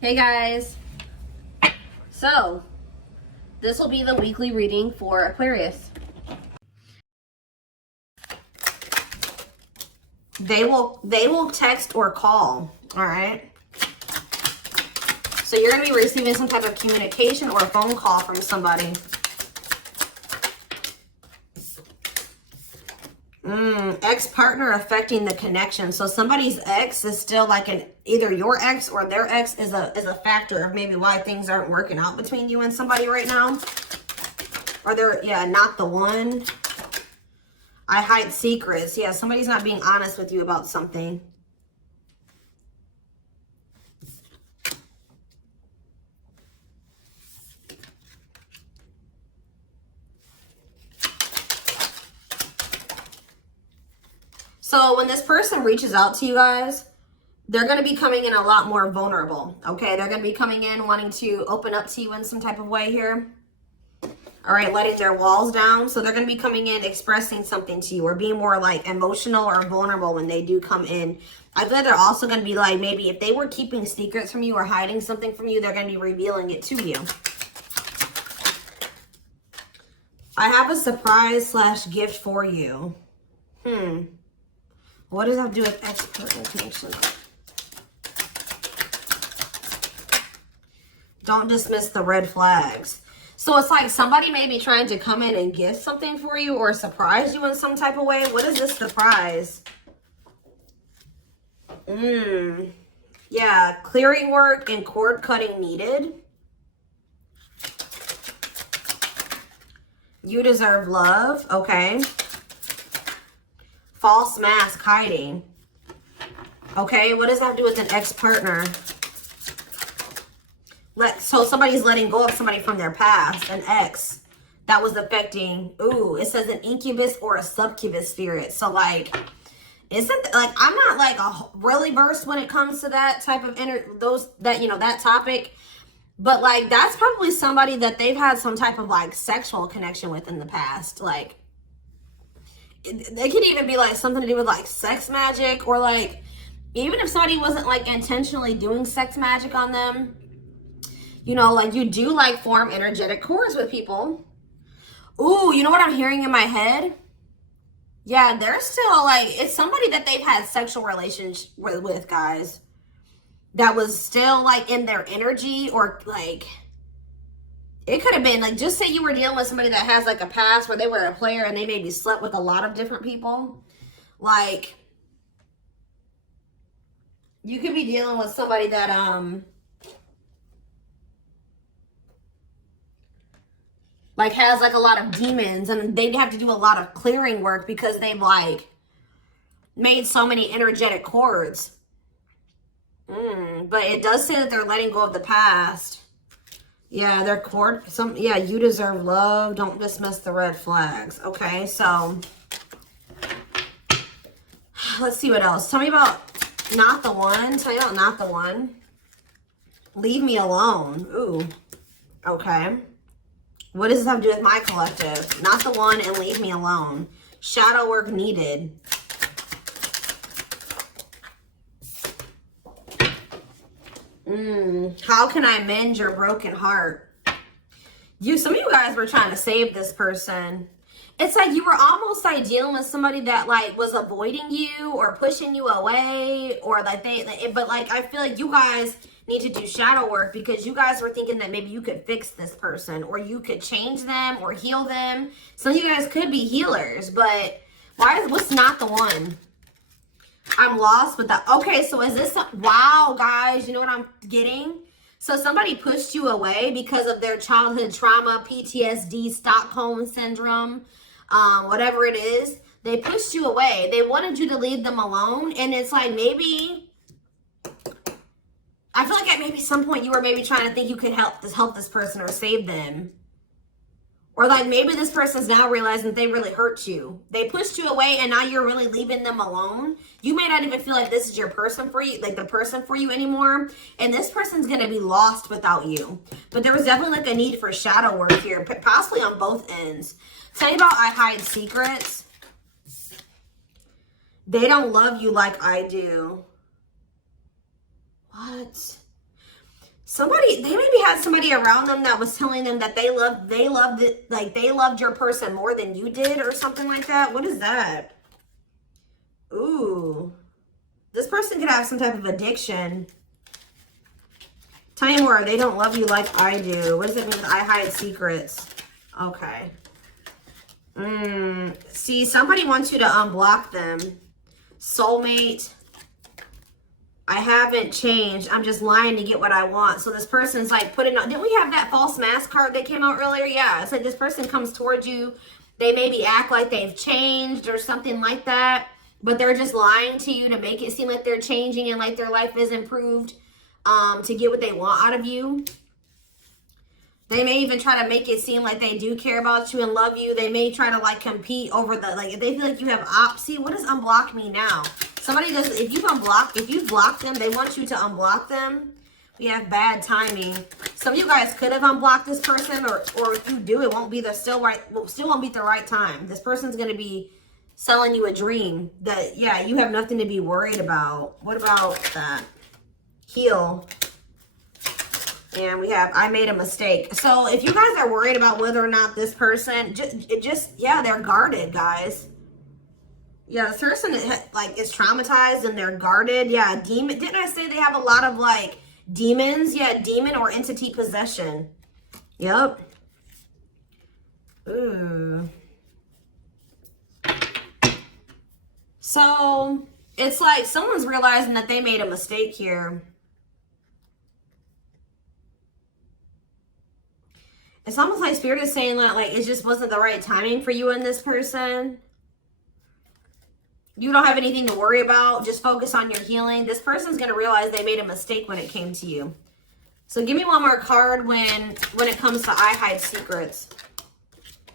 Hey guys, so this will be the weekly reading for Aquarius. They will text or call, all right? So you're going to be receiving some type of communication or a phone call from somebody. Ex-partner affecting the connection. So somebody's ex is still like either your ex or their ex is a factor of maybe why things aren't working out between you and somebody right now. Or they're, yeah, not the one. I hide secrets. Yeah, somebody's not being honest with you about something. So when this person reaches out to you guys, they're going to be coming in a lot more vulnerable, okay? They're going to be coming in wanting to open up to you in some type of way here. All right, letting their walls down. So they're going to be coming in expressing something to you or being more like emotional or vulnerable when they do come in. I feel like they're also going to be like, maybe if they were keeping secrets from you or hiding something from you, they're going to be revealing it to you. I have a surprise / gift for you. What does that have to do with ex-partner connection? Don't dismiss the red flags. So it's like somebody may be trying to come in and gift something for you or surprise you in some type of way. What is this surprise? Yeah, clearing work and cord cutting needed. You deserve love. Okay. False mask hiding. Okay, what does that have to do with an ex-partner? So somebody's letting go of somebody from their past, an ex that was affecting. Ooh, it says an incubus or a succubus spirit. So like, isn't like, I'm not like really versed when it comes to that type of that topic, but like that's probably somebody that they've had some type of like sexual connection with in the past. Like they could even be like something to do with like sex magic, or like even if somebody wasn't like intentionally doing sex magic on them, you know, like you do like form energetic cords with people. Ooh, you know what I'm hearing in my head? Yeah, they're still like, it's somebody that they've had sexual relations with, guys, that was still like in their energy, or like it could have been like, just say you were dealing with somebody that has like a past where they were a player and they maybe slept with a lot of different people. Like you could be dealing with somebody that like has like a lot of demons, and they'd have to do a lot of clearing work because they've like made so many energetic cords. But it does say that they're letting go of the past. Yeah, their cord, yeah, you deserve love. Don't dismiss the red flags. Okay, so let's see what else. Tell me about not the one. Tell me about not the one. Leave me alone. Ooh, okay. What does this have to do with my collective? Not the one and leave me alone. Shadow work needed. How can I mend your broken heart? Some of you guys were trying to save this person. It's like you were almost like dealing with somebody that like was avoiding you or pushing you away, or like but like I feel like you guys need to do shadow work because you guys were thinking that maybe you could fix this person or you could change them or heal them. Some of you guys could be healers, but what's not the one? I'm lost with that. Okay, so is this, wow, guys, you know what I'm getting? So somebody pushed you away because of their childhood trauma, PTSD, Stockholm syndrome, whatever it is. They pushed you away. They wanted you to leave them alone. And it's like maybe, I feel like at maybe some point you were maybe trying to think you could help this person or save them. Or like maybe this person's now realizing they really hurt you. They pushed you away and now you're really leaving them alone. You may not even feel like this is your person for you, like the person for you anymore. And this person's going to be lost without you. But there was definitely like a need for shadow work here, possibly on both ends. Tell me about I hide secrets. They don't love you like I do. What? Somebody, they maybe had somebody around them that was telling them that they loved it, like they loved your person more than you did or something like that. What is that? Ooh. This person could have some type of addiction. Tell me more. They don't love you like I do. What does it mean with I hide secrets? Okay. See, somebody wants you to unblock them. Soulmate. I haven't changed. I'm just lying to get what I want. So this person's like putting on, didn't we have that false mask card that came out earlier? Yeah, it's like this person comes towards you. They maybe act like they've changed or something like that, but they're just lying to you to make it seem like they're changing and like their life is improved, to get what they want out of you. They may even try to make it seem like they do care about you and love you. They may try to like compete over the, like if they feel like you have see, what does unblock me now? Somebody does, if you've blocked them, they want you to unblock them. We have bad timing. Some of you guys could have unblocked this person, or if you do, it won't be the still won't be the right time. This person's gonna be selling you a dream that, yeah, you have nothing to be worried about. What about that? Heal. And we have, I made a mistake. So if you guys are worried about whether or not this person, yeah, they're guarded, guys. Yeah, this person like is traumatized and they're guarded. Yeah, demon. Didn't I say they have a lot of like demons? Yeah, demon or entity possession. Yep. Ooh. So it's like someone's realizing that they made a mistake here. It's almost like Spirit is saying that like it just wasn't the right timing for you and this person. You don't have anything to worry about. Just focus on your healing. This person's going to realize they made a mistake when it came to you. So give me one more card when it comes to I hide secrets.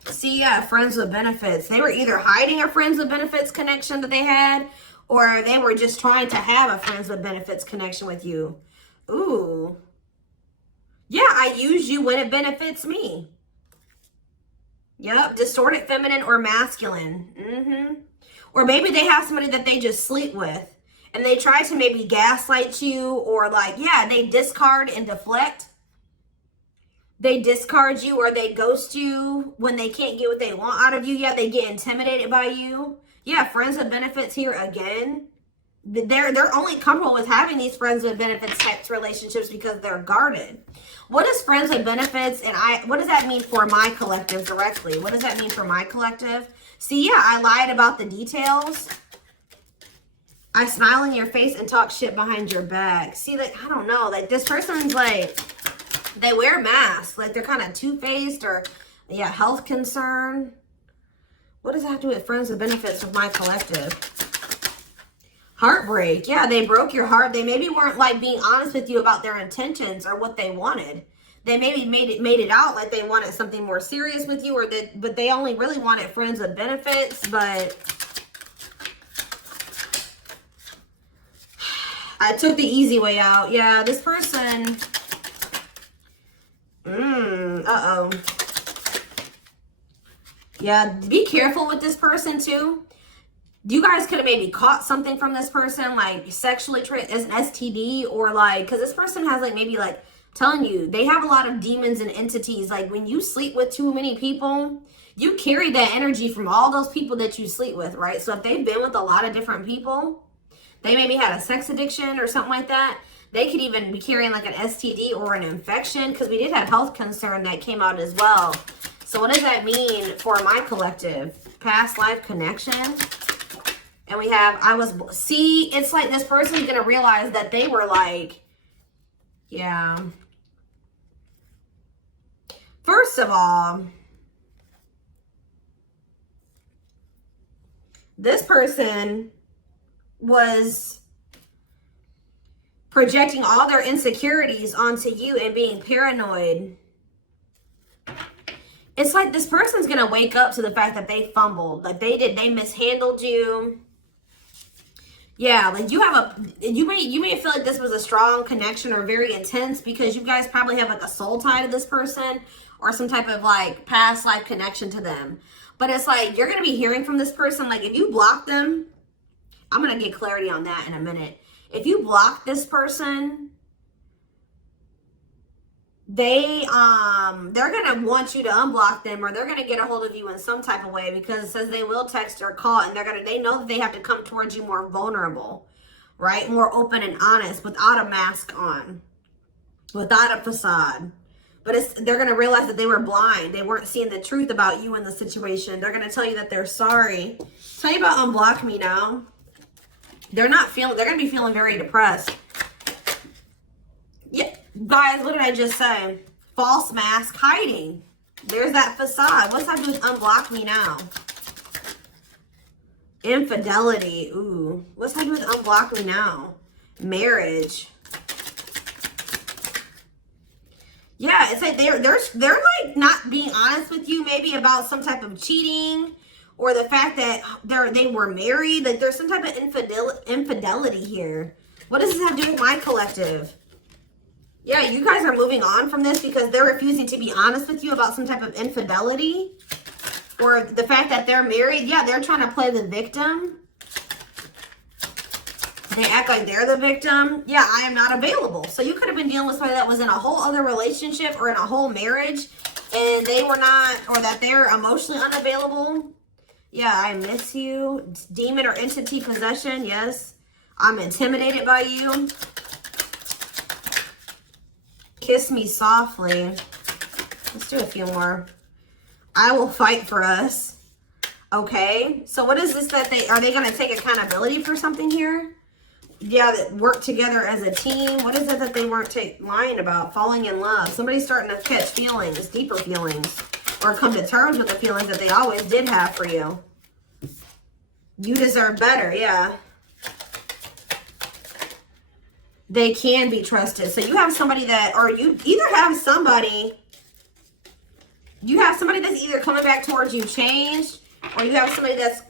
See, yeah, friends with benefits. They were either hiding a friends with benefits connection that they had, or they were just trying to have a friends with benefits connection with you. Ooh. Yeah, I use you when it benefits me. Yep, distorted feminine or masculine. Or maybe they have somebody that they just sleep with and they try to maybe gaslight you, or like, yeah, they discard and deflect. They discard you or they ghost you when they can't get what they want out of you. Yeah, they get intimidated by you. Yeah, friends with benefits here again. They're only comfortable with having these friends with benefits types relationships because they're guarded. What is friends with benefits, and what does that mean for my collective directly? What does that mean for my collective? See, yeah, I lied about the details. I smile in your face and talk shit behind your back. See, like, I don't know, like this person's like, they wear masks, like they're kind of two-faced, or yeah, health concern. What does that have to do with friends with benefits with my collective? Heartbreak. Yeah, they broke your heart. They maybe weren't like being honest with you about their intentions or what they wanted. They maybe made it out like they wanted something more serious with you, but they only really wanted friends with benefits. But I took the easy way out. Yeah, this person. Uh-oh. Yeah, be careful with this person too. You guys could have maybe caught something from this person, like sexually as an STD, or like, because this person has like maybe like telling you they have a lot of demons and entities. Like when you sleep with too many people, you carry that energy from all those people that you sleep with, right? So if they've been with a lot of different people, they maybe had a sex addiction or something like that. They could even be carrying like an STD or an infection, because we did have health concern that came out as well. So what does that mean for my collective? Past life connection. And we have, see, it's like this person's going to realize that they were like, yeah. First of all, this person was projecting all their insecurities onto you and being paranoid. It's like this person's going to wake up to the fact that they fumbled. Like they mishandled you. Yeah, like you may feel like this was a strong connection or very intense because you guys probably have like a soul tie to this person or some type of like past life connection to them. But it's like you're going to be hearing from this person. Like if you block them, I'm going to get clarity on that in a minute. If you block this person, they're gonna want you to unblock them, or they're gonna get a hold of you in some type of way, because it says they will text or call, and they know that they have to come towards you more vulnerable, right? More open and honest, without a mask on, without a facade. But they're gonna realize that they were blind. They weren't seeing the truth about you in the situation. They're gonna tell you that they're sorry. Tell you about unblock me now. They're gonna be feeling very depressed. Yeah, guys, what did I just say? False mask hiding. There's that facade. What's that do with unblock me now? Infidelity. Ooh. What's that do with unblock me now? Marriage. Yeah, it's like they're like not being honest with you, maybe about some type of cheating, or the fact that they were married. Like there's some type of infidelity here. What does this have to do with my collective? Yeah, you guys are moving on from this because they're refusing to be honest with you about some type of infidelity, or the fact that they're married. Yeah, they're trying to play the victim. They act like they're the victim. Yeah, I am not available. So you could have been dealing with somebody that was in a whole other relationship or in a whole marriage, and they were not, or that they're emotionally unavailable. Yeah, I miss you. Demon or entity possession. Yes, I'm intimidated by you. Kiss me softly. Let's do a few more. I will fight for us. Okay, so what is this that are they going to take accountability for something here? Yeah, that work together as a team. What is it that they weren't lying about? Falling in love. Somebody's starting to catch feelings, deeper feelings, or come to terms with the feelings that they always did have for you. You deserve better, yeah. They can be trusted. So you have somebody that, or you either have somebody, that's either coming back towards you changed, or you have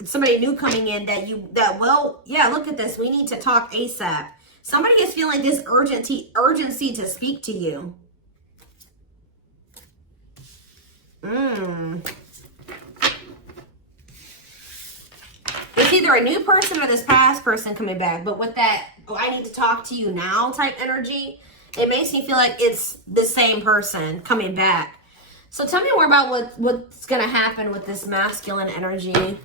somebody new coming in that will, yeah, look at this. We need to talk ASAP. Somebody is feeling this urgency to speak to you. It's either a new person or this past person coming back. But with that, oh, I need to talk to you now type energy, it makes me feel like it's the same person coming back. So tell me more about what's going to happen with this masculine energy.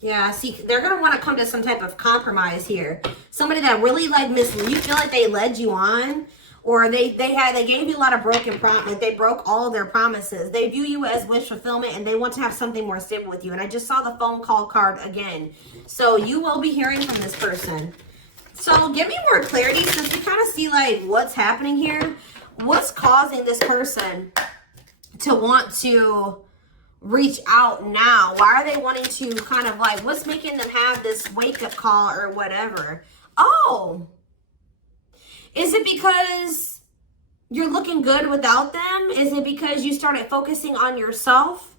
Yeah, see, they're going to want to come to some type of compromise here. Somebody that really like misled you, feel like they led you on, or they gave you a lot of broken promises. They broke all of their promises. They view you as wish fulfillment, and they want to have something more stable with you. And I just saw the phone call card again. So you will be hearing from this person. So give me more clarity, since we kind of see like what's happening here. What's causing this person to want to reach out now? Why are they wanting to kind of like, what's making them have this wake-up call or whatever? Oh, is it because you're looking good without them? Is it because you started focusing on yourself?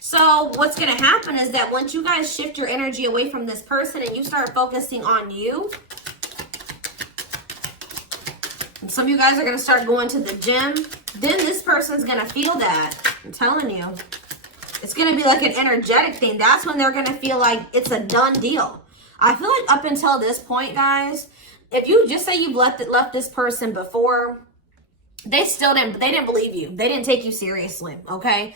So what's going to happen is that once you guys shift your energy away from this person and you start focusing on you, and some of you guys are going to start going to the gym, then this person's going to feel that. I'm telling you. It's going to be like an energetic thing. That's when they're going to feel like it's a done deal. I feel like up until this point, guys, if you just say you've left this person before, they didn't believe you. They didn't take you seriously, okay?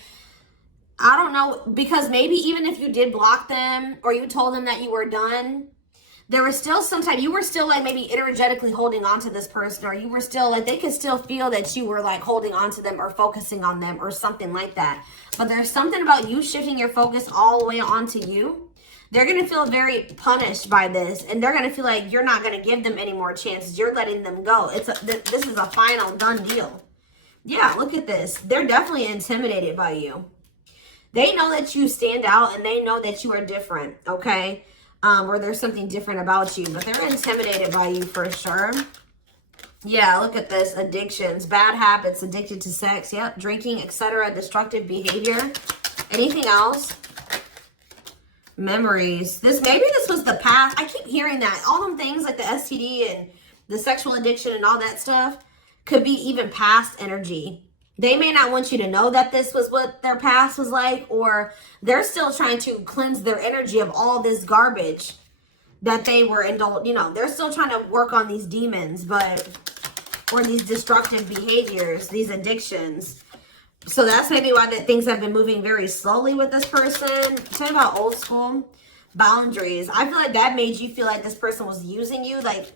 I don't know, because maybe even if you did block them or you told them that you were done, there was still you were still like maybe energetically holding on to this person, or you were still like, they could still feel that you were like holding on to them or focusing on them or something like that. But there's something about you shifting your focus all the way onto you. They're going to feel very punished by this, and they're going to feel like you're not going to give them any more chances. You're letting them go. This is a final done deal. Yeah, look at this. They're definitely intimidated by you. They know that you stand out, and they know that you are different, okay? Or there's something different about you, but they're intimidated by you for sure. Yeah, look at this. Addictions, bad habits, addicted to sex, yep, drinking, etc., destructive behavior. Anything else? Memories. Maybe this was the past. I keep hearing that. All them things like the STD and the sexual addiction and all that stuff could be even past energy They may not want you to know that this was what their past was like, or they're still trying to cleanse their energy of all this garbage that they were indulged. You know, they're still trying to work on these demons, or these destructive behaviors, these addictions. So that's maybe why that things have been moving very slowly with this person. Talking about old school boundaries. I feel like that made you feel like this person was using you. Like,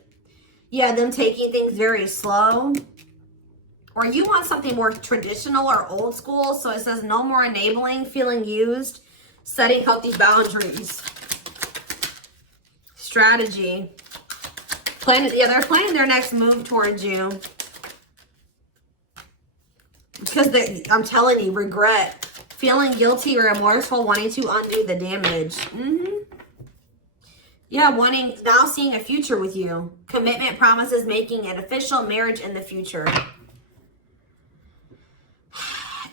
yeah, them taking things very slow. Or you want something more traditional or old school. So it says no more enabling, feeling used, setting healthy boundaries. Strategy. They're planning their next move towards you. Because I'm telling you, regret. Feeling guilty or remorseful, wanting to undo the damage. Yeah, now seeing a future with you. Commitment, promises, making an official marriage in the future.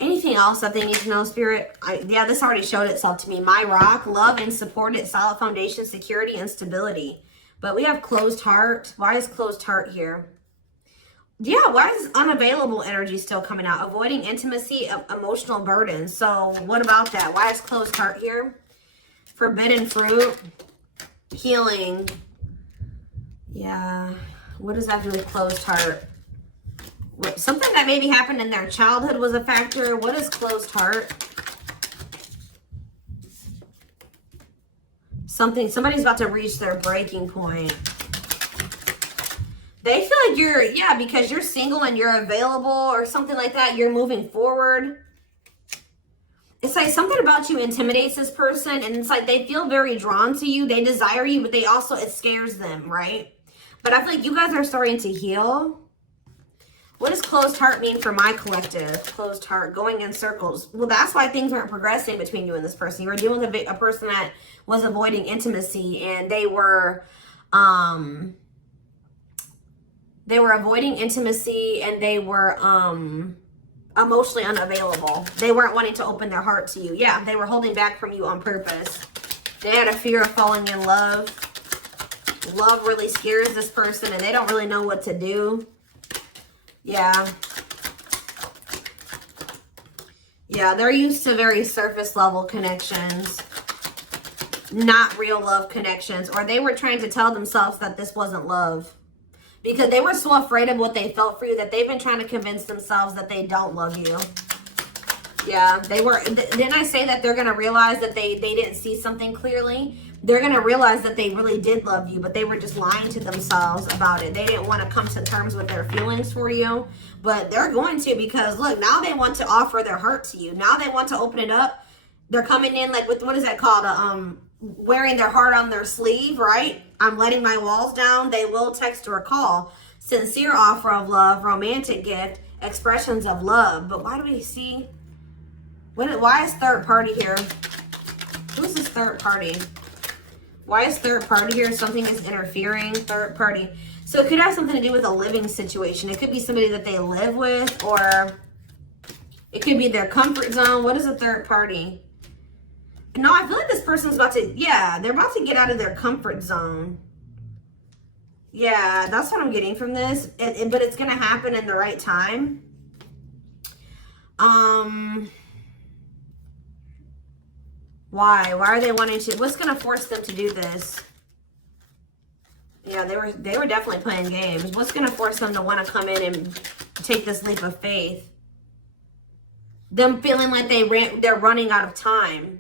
Anything else that they need to know, Spirit? Yeah, this already showed itself to me. My rock, love and supported, solid foundation, security, and stability. But we have closed heart. Why is closed heart here? Yeah, why is unavailable energy still coming out? Avoiding intimacy, emotional burden. So what about that? Why is closed heart here? Forbidden fruit, healing. Yeah, what does that do with closed heart? Something that maybe happened in their childhood was a factor. What is closed heart? Somebody's about to reach their breaking point. They feel like because you're single and you're available or something like that, you're moving forward. It's like something about you intimidates this person, and it's like they feel very drawn to you. They desire you, but it scares them, right? But I feel like you guys are starting to heal. What does closed heart mean for my collective? Closed heart, going in circles. Well, that's why things weren't progressing between you and this person. You were dealing with a person that was avoiding intimacy, and they were avoiding intimacy, and they were emotionally unavailable. They weren't wanting to open their heart to you. Yeah, they were holding back from you on purpose. They had a fear of falling in love. Love really scares this person, and they don't really know what to do. Yeah. Yeah, they're used to very surface level connections, not real love connections. Or they were trying to tell themselves that this wasn't love, because they were so afraid of what they felt for you that they've been trying to convince themselves that they don't love you. Yeah, they were. Didn't I say that they're going to realize that they didn't see something clearly? They're going to realize that they really did love you, but they were just lying to themselves about it. They didn't want to come to terms with their feelings for you, but they're going to, because look, now they want to offer their heart to you. Now they want to open it up. They're coming in like with, what is that called? Wearing their heart on their sleeve, right? I'm letting my walls down. They will text or call. Sincere offer of love, romantic gift, expressions of love. But why do we see? Why is third party here? Who's this third party? Why is third party here? Something is interfering. Third party. So it could have something to do with a living situation. It could be somebody that they live with, or it could be their comfort zone. What is a third party? No, I feel like this person's about to, they're about to get out of their comfort zone. Yeah, that's what I'm getting from this. But it's going to happen in the right time. Why are they wanting to? What's going to force them to do this? Yeah, they were definitely playing games. What's going to force them to want to come in and take this leap of faith? Them feeling like they're running out of time.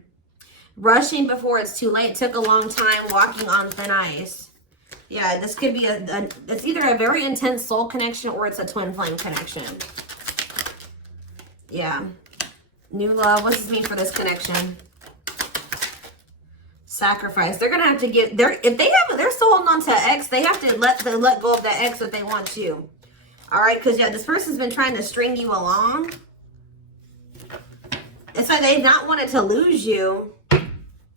Rushing before it's too late. Took a long time, walking on thin ice. Yeah, this could be it's either a very intense soul connection or it's a twin flame connection. Yeah. New love. What does this mean for this connection? Sacrifice. They're gonna have to give. If they're still holding on to an ex, they have to let go of that ex if they want to. All right, because this person's been trying to string you along. It's like they've not wanted to lose you,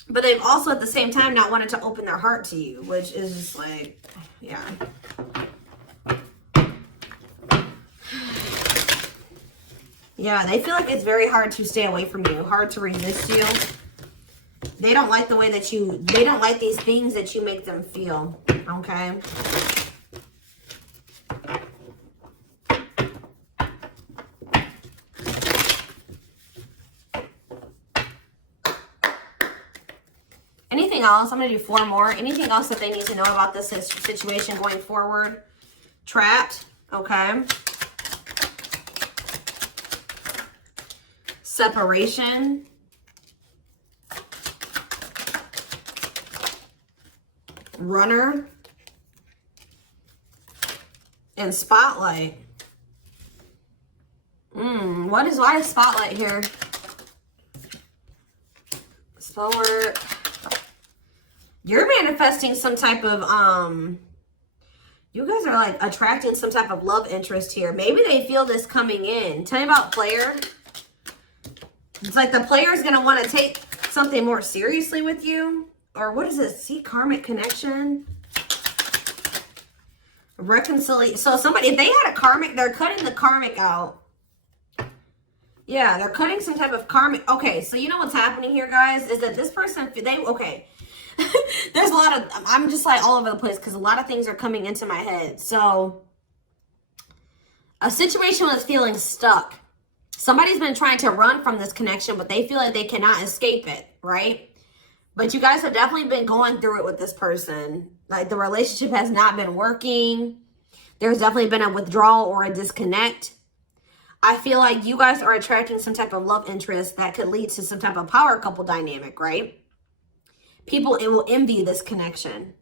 but they've also at the same time not wanted to open their heart to you, which is just like, yeah. Yeah, they feel like it's very hard to stay away from you, hard to resist you. They don't like the way that they don't like these things that you make them feel, okay? Anything else? I'm going to do 4 more. Anything else that they need to know about this situation going forward? Trapped. Okay. Separation. Runner. And spotlight. Why is spotlight here? Forward. You're manifesting some type of you guys are like attracting some type of love interest here. Maybe they feel this coming in. Tell me about player. It's like the player is going to want to take something more seriously with you. Or what is this? See, karmic connection. Reconciliation. So somebody, if they had a karmic, they're cutting the karmic out. Yeah, they're cutting some type of karmic. Okay, so you know what's happening here, guys, is that this person, okay. There's a lot of, I'm just like all over the place because a lot of things are coming into my head. So a situation was feeling stuck. Somebody's been trying to run from this connection, but they feel like they cannot escape it, right? But you guys have definitely been going through it with this person. Like the relationship has not been working. There's definitely been a withdrawal or a disconnect. I feel like you guys are attracting some type of love interest that could lead to some type of power couple dynamic, right? People, it will envy this connection.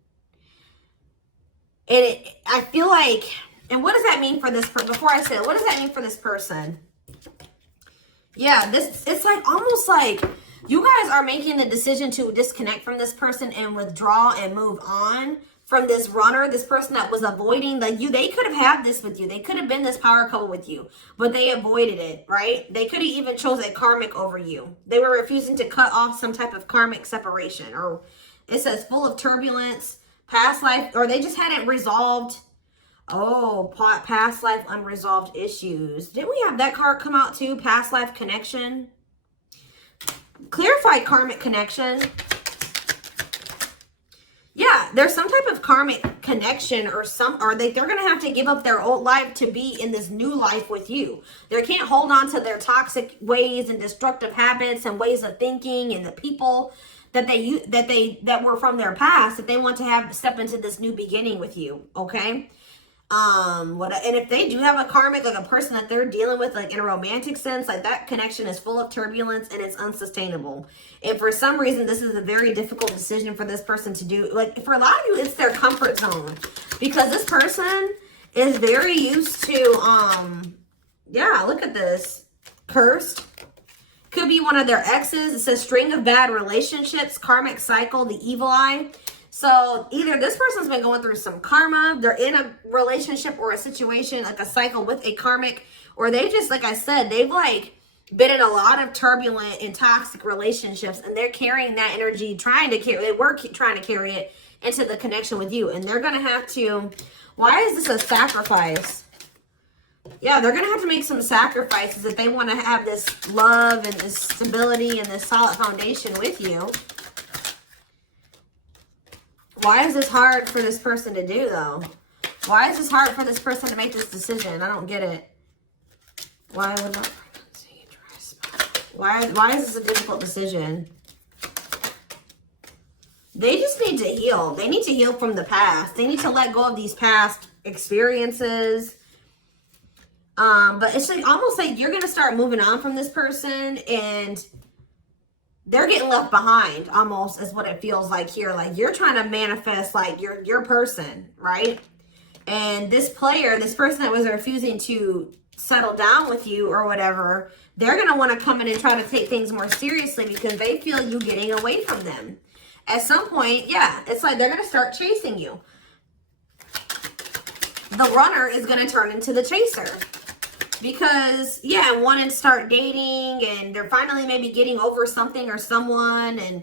And I feel like, and what does that mean for this person? Before I say it, what does that mean for this person? Yeah, it's like almost like you guys are making the decision to disconnect from this person and withdraw and move on from this runner, this person that was avoiding they could have had this with you. They could have been this power couple with you, but they avoided it, right? They could have even chose a karmic over you. They were refusing to cut off some type of karmic separation, or it says full of turbulence, past life, or they just hadn't resolved. Oh, past life unresolved issues. Didn't we have that card come out too? Past life connection. Clarified karmic connection. Yeah, there's some type of karmic connection or they're going to have to give up their old life to be in this new life with you. They can't hold on to their toxic ways and destructive habits and ways of thinking and the people that were from their past that they want to step into this new beginning with you, okay? And if they do have a karmic, like a person that they're dealing with, like in a romantic sense, like that connection is full of turbulence and it's unsustainable. And for some reason, this is a very difficult decision for this person to do. Like for a lot of you, it's their comfort zone because this person is very used to, yeah, look at this. Cursed. Could be one of their exes. It says string of bad relationships, karmic cycle, the evil eye. So either this person's been going through some karma, they're in a relationship or a situation, like a cycle with a karmic, or they just, like I said, they've like been in a lot of turbulent and toxic relationships and they're carrying that energy, trying to carry it into the connection with you. And they're going to have to, why is this a sacrifice? Yeah, they're going to have to make some sacrifices if they want to have this love and this stability and this solid foundation with you. Why is this hard for this person to do, though? Why is this hard for this person to make this decision? I don't get it. Why would not frequency dry spot? Why is this a difficult decision? They just need to heal. They need to heal from the past. They need to let go of these past experiences. But it's like almost like you're going to start moving on from this person and they're getting left behind almost is what it feels like here. Like you're trying to manifest like your person, right? And this person that was refusing to settle down with you or whatever, they're going to want to come in and try to take things more seriously because they feel you getting away from them. At some point, yeah, it's like they're going to start chasing you. The runner is going to turn into the chaser. Because, yeah, wanting to start dating and they're finally maybe getting over something or someone. And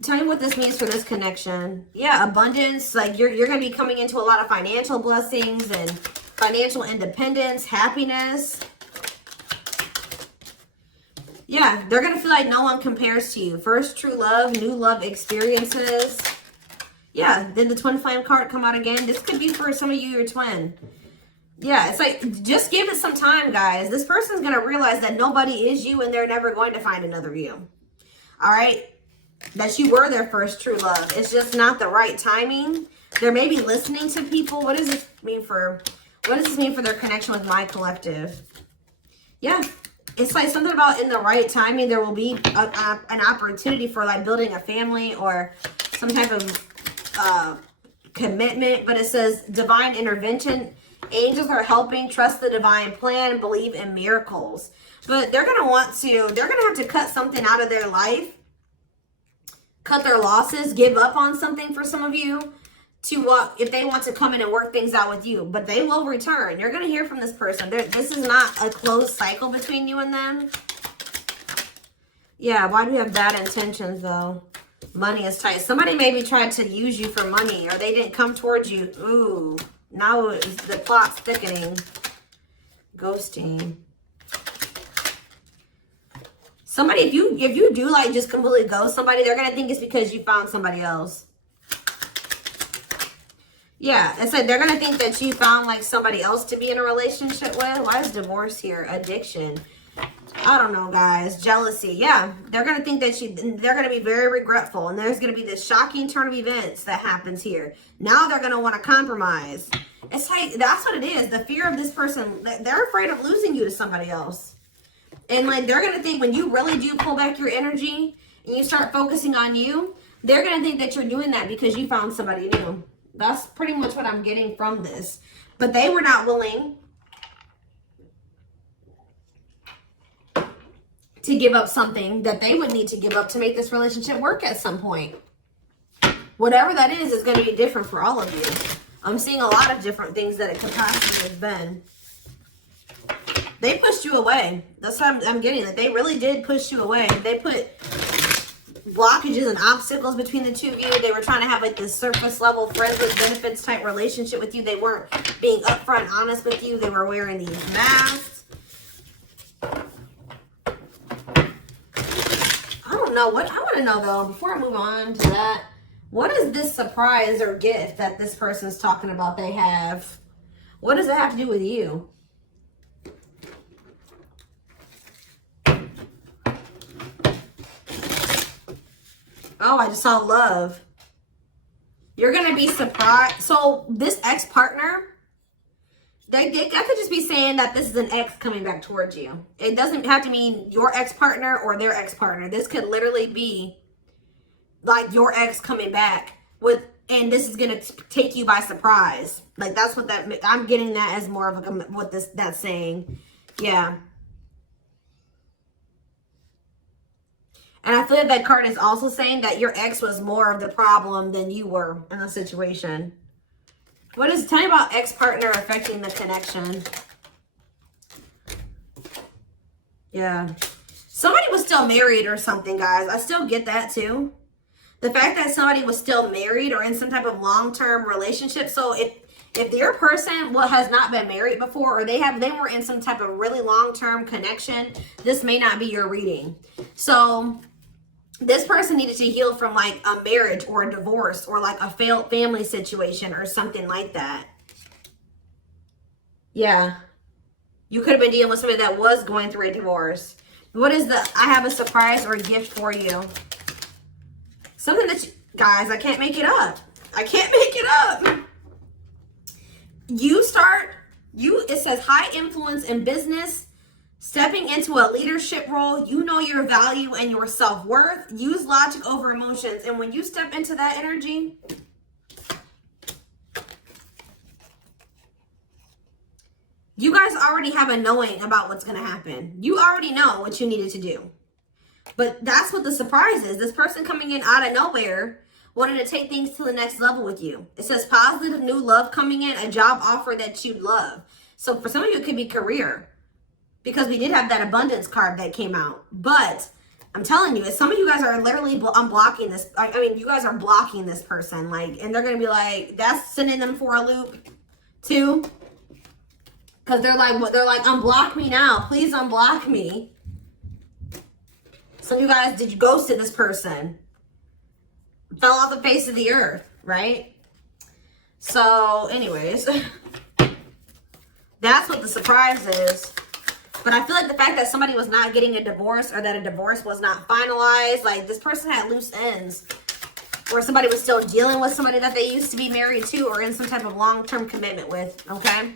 tell me what this means for this connection. Yeah, abundance. Like you're going to be coming into a lot of financial blessings and financial independence, happiness. Yeah, they're going to feel like no one compares to you. First true love, new love experiences. Yeah, then the twin flame card come out again. This could be for some of you, your twin. Yeah, it's like, just give it some time, guys. This person's going to realize that nobody is you and they're never going to find another you. All right? that you were their first true love. It's just not the right timing. They're maybe listening to people. What does this mean for their connection with my collective? Yeah. It's like something about in the right timing, there will be an opportunity for like building a family or some type of commitment. But it says divine intervention. Angels are helping. Trust the divine plan. Believe in miracles. But they're going to have to cut something out of their life. Cut their losses. Give up on something for some of you. If they want to come in and work things out with you, but they will return. You're going to hear from this person. This is not a closed cycle between you and them. Yeah, why do we have bad intentions though? Money is tight. Somebody maybe tried to use you for money or they didn't come towards you. Ooh, now the plot's thickening. Ghosting. Somebody, if you do like just completely ghost somebody, they're going to think it's because you found somebody else. Yeah, it said they're going to think that you found like somebody else to be in a relationship with. Why is divorce here? Addiction. I don't know, guys. Jealousy. Yeah, they're going to think that they're going to be very regretful. And there's going to be this shocking turn of events that happens here. Now they're going to want to compromise. It's like, that's what it is. The fear of this person, they're afraid of losing you to somebody else. And like, they're going to think when you really do pull back your energy and you start focusing on you, they're going to think that you're doing that because you found somebody new. That's pretty much what I'm getting from this. But they were not willing to give up something that they would need to give up to make this relationship work at some point. Whatever that is going to be different for all of you. I'm seeing a lot of different things that it could possibly have been. They pushed you away. That's what I'm getting. That they really did push you away. They put blockages and obstacles between the two of you. They were trying to have like this surface level friends with benefits type relationship with you. They weren't being upfront honest with you. They were wearing these masks. I don't know what I want to know though, before I move on to that, what is this surprise or gift that this person's talking about they have? What does it have to do with you? Oh, I just saw love. You're going to be surprised. So this ex-partner, they could just be saying that this is an ex coming back towards you. It doesn't have to mean your ex-partner or their ex-partner. This could literally be like your ex coming back and this is going to take you by surprise. Like that's what I'm getting that as more of what that's saying. Yeah. And I feel like that card is also saying that your ex was more of the problem than you were in the situation. Tell me about ex-partner affecting the connection. Yeah. Somebody was still married or something, guys. I still get that too. The fact that somebody was still married or in some type of long-term relationship. So if your person has not been married before or they were in some type of really long-term connection, this may not be your reading. So this person needed to heal from like a marriage or a divorce or like a failed family situation or something like that. Yeah. You could have been dealing with somebody that was going through a divorce. What is I have a surprise or a gift for you. Something that guys, I can't make it up. I can't make it up. It says high influence in business. Stepping into a leadership role, you know your value and your self-worth. Use logic over emotions. And when you step into that energy, you guys already have a knowing about what's going to happen. You already know what you needed to do. But that's what the surprise is. This person coming in out of nowhere wanted to take things to the next level with you. It says positive new love coming in, a job offer that you'd love. So for some of you, it could be career. Because we did have that abundance card that came out. But I'm telling you, some of you guys are literally unblocking this. I mean, you guys are blocking this person. Like, and they're going to be like, that's sending them for a loop too. Because they're like, unblock me now. Please unblock me. Some of you guys, did you ghosted this person? Fell off the face of the earth, right? So anyways, that's what the surprise is. But I feel like the fact that somebody was not getting a divorce or that a divorce was not finalized, like this person had loose ends. Or somebody was still dealing with somebody that they used to be married to or in some type of long-term commitment with, okay?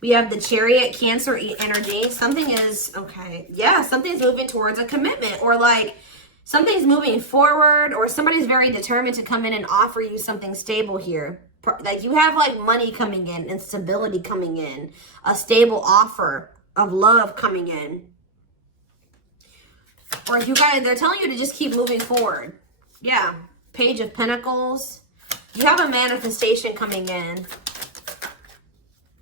We have the Chariot, Cancer energy. Something is, okay, yeah, something's moving towards a commitment, or like something's moving forward, or somebody's very determined to come in and offer you something stable here. Like you have like money coming in and stability coming in, a stable offer of love coming in. Or you guys, they're telling you to just keep moving forward. Yeah, Page of Pentacles. You have a manifestation coming in.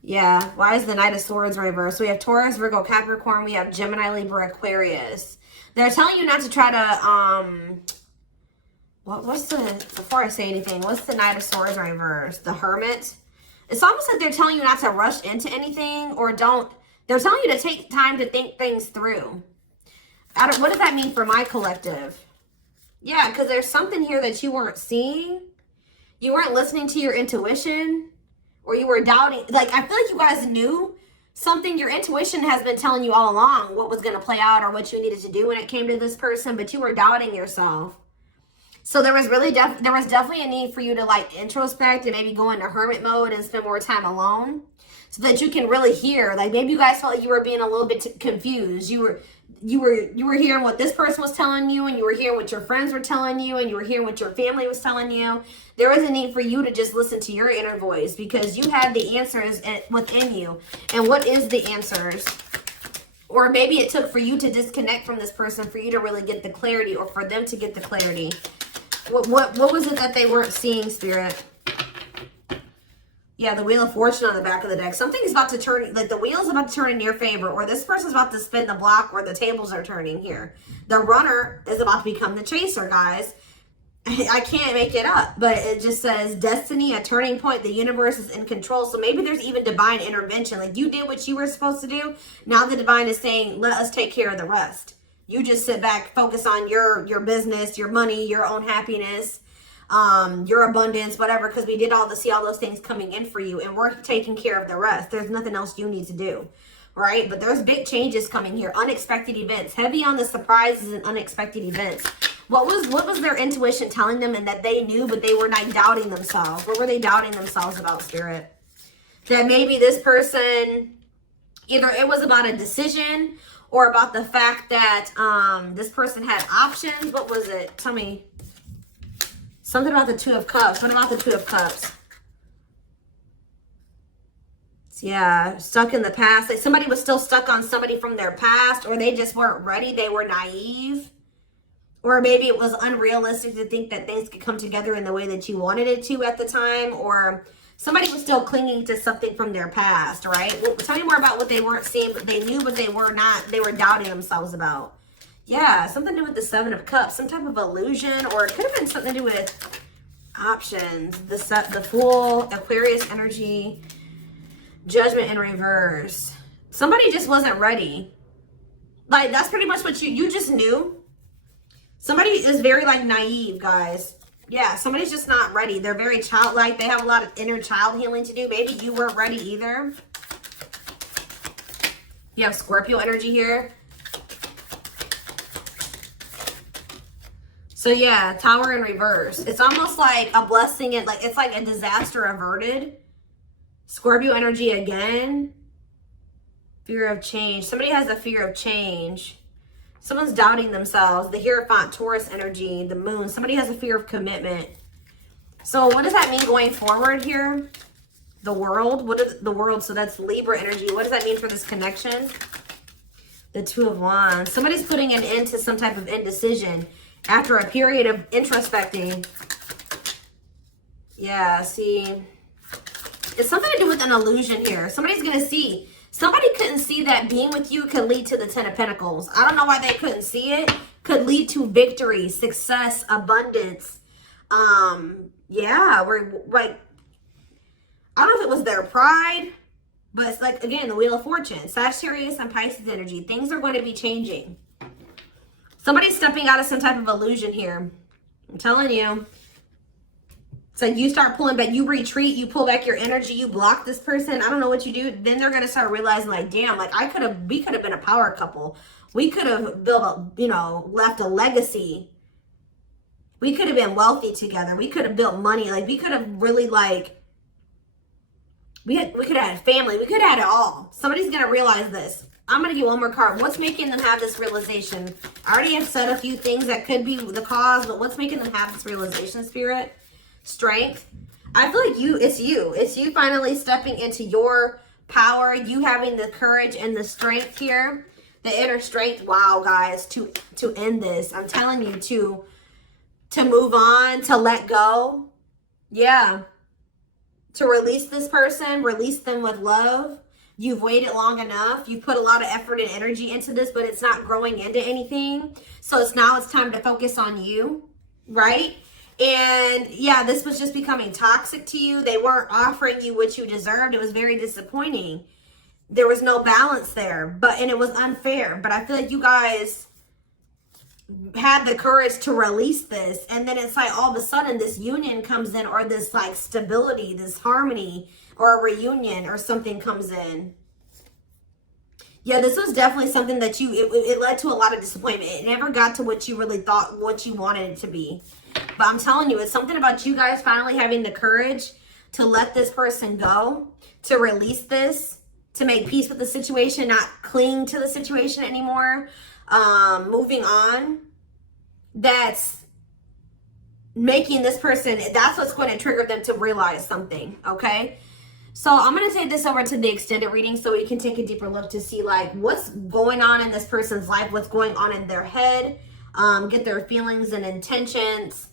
Yeah, why is the Knight of Swords reversed? We have Taurus, Virgo, Capricorn. We have Gemini, Libra, Aquarius. They're telling you not to try to, before I say anything, what's the Knight of Swords reversed? The Hermit. It's almost like they're telling you not to rush into anything, or they're telling you to take time to think things through. What does that mean for my collective? Yeah, because there's something here that you weren't seeing. You weren't listening to your intuition, or you were doubting. Like, I feel like you guys knew something. Your intuition has been telling you all along what was going to play out or what you needed to do when it came to this person, but you were doubting yourself. So there was definitely a need for you to like introspect and maybe go into hermit mode and spend more time alone so that you can really hear. Like maybe you guys felt like you were being a little bit confused. You were hearing what this person was telling you, and you were hearing what your friends were telling you, and you were hearing what your family was telling you. There is a need for you to just listen to your inner voice, because you have the answers within you. And what is the answers? Or maybe it took for you to disconnect from this person for you to really get the clarity, or for them to get the clarity. What was it that they weren't seeing, Spirit? Yeah, the Wheel of Fortune on the back of the deck. Something's about to turn, like the wheel's about to turn in your favor, or this person's about to spin the block, or the tables are turning here. The runner is about to become the chaser, guys. I can't make it up, but it just says destiny, a turning point. The universe is in control. So maybe there's even divine intervention. Like you did what you were supposed to do. Now the divine is saying, let us take care of the rest. You just sit back, focus on your business, your money, your own happiness, your abundance, whatever, because we did see all those things coming in for you, and we're taking care of the rest. There's nothing else you need to do, right? But there's big changes coming here, unexpected events, heavy on the surprises and unexpected events. What was their intuition telling them, and that they knew, but they were not doubting themselves? What were they doubting themselves about, Spirit? That maybe this person, either it was about a decision or about the fact that this person had options. What was it? Tell me. Something about the Two of Cups. What about the Two of Cups? Yeah, stuck in the past. Like somebody was still stuck on somebody from their past, or they just weren't ready. They were naive. Or maybe it was unrealistic to think that things could come together in the way that you wanted it to at the time. Or somebody was still clinging to something from their past, right? Well, tell me more about what they weren't seeing, but they knew, but they were not. They were doubting themselves about. Yeah, something to do with the Seven of Cups, some type of illusion, or it could have been something to do with options. The Fool, Aquarius energy, Judgment in reverse. Somebody just wasn't ready. Like, that's pretty much what you just knew. Somebody is very, like, naive, guys. Yeah, somebody's just not ready. They're very childlike. They have a lot of inner child healing to do. Maybe you weren't ready either. You have Scorpio energy here. So yeah, Tower in reverse. It's almost like a blessing. It's like a disaster averted. Scorpio energy again. Fear of change. Somebody has a fear of change. Someone's doubting themselves. The Hierophant, Taurus energy, the Moon. Somebody has a fear of commitment. So what does that mean going forward here? The World. What is the World? So that's Libra energy. What does that mean for this connection? The Two of Wands. Somebody's putting an end to some type of indecision after a period of introspecting. Yeah, see. It's something to do with an illusion here. Somebody's going to see. Somebody couldn't see that being with you could lead to the Ten of Pentacles. I don't know why they couldn't see it. Could lead to victory, success, abundance. Yeah, we're like, I don't know if it was their pride, but it's like, again, the Wheel of Fortune. Sagittarius and Pisces energy. Things are going to be changing. Somebody's stepping out of some type of illusion here. I'm telling you. So you start pulling back, you retreat, you pull back your energy, you block this person. I don't know what you do. Then they're going to start realizing like, damn, like we could have been a power couple. We could have built a, you know, left a legacy. We could have been wealthy together. We could have built money. Like we could have really like, we could have had a family. We could have had it all. Somebody's going to realize this. I'm going to get one more card. What's making them have this realization? I already have said a few things that could be the cause, but what's making them have this realization, Spirit? Strength. I feel like it's you finally stepping into your power, you having the courage and the strength here, the inner strength. Wow, guys, to end this. I'm telling you, to move on, to let go. Yeah. To release this person, release them with love. You've waited long enough. You've put a lot of effort and energy into this, but it's not growing into anything. So it's time to focus on you, right? And yeah, this was just becoming toxic to you. They weren't offering you what you deserved. It was very disappointing. There was no balance there, and it was unfair. But I feel like you guys had the courage to release this. And then it's like all of a sudden this union comes in, or this like stability, this harmony, or a reunion or something comes in. Yeah, this was definitely something that it led to a lot of disappointment. It never got to what you really thought, what you wanted it to be. But I'm telling you, it's something about you guys finally having the courage to let this person go, to release this, to make peace with the situation, not cling to the situation anymore, moving on. That's making this person, that's what's going to trigger them to realize something, okay? So I'm going to take this over to the extended reading so we can take a deeper look to see like what's going on in this person's life, what's going on in their head, get their feelings and intentions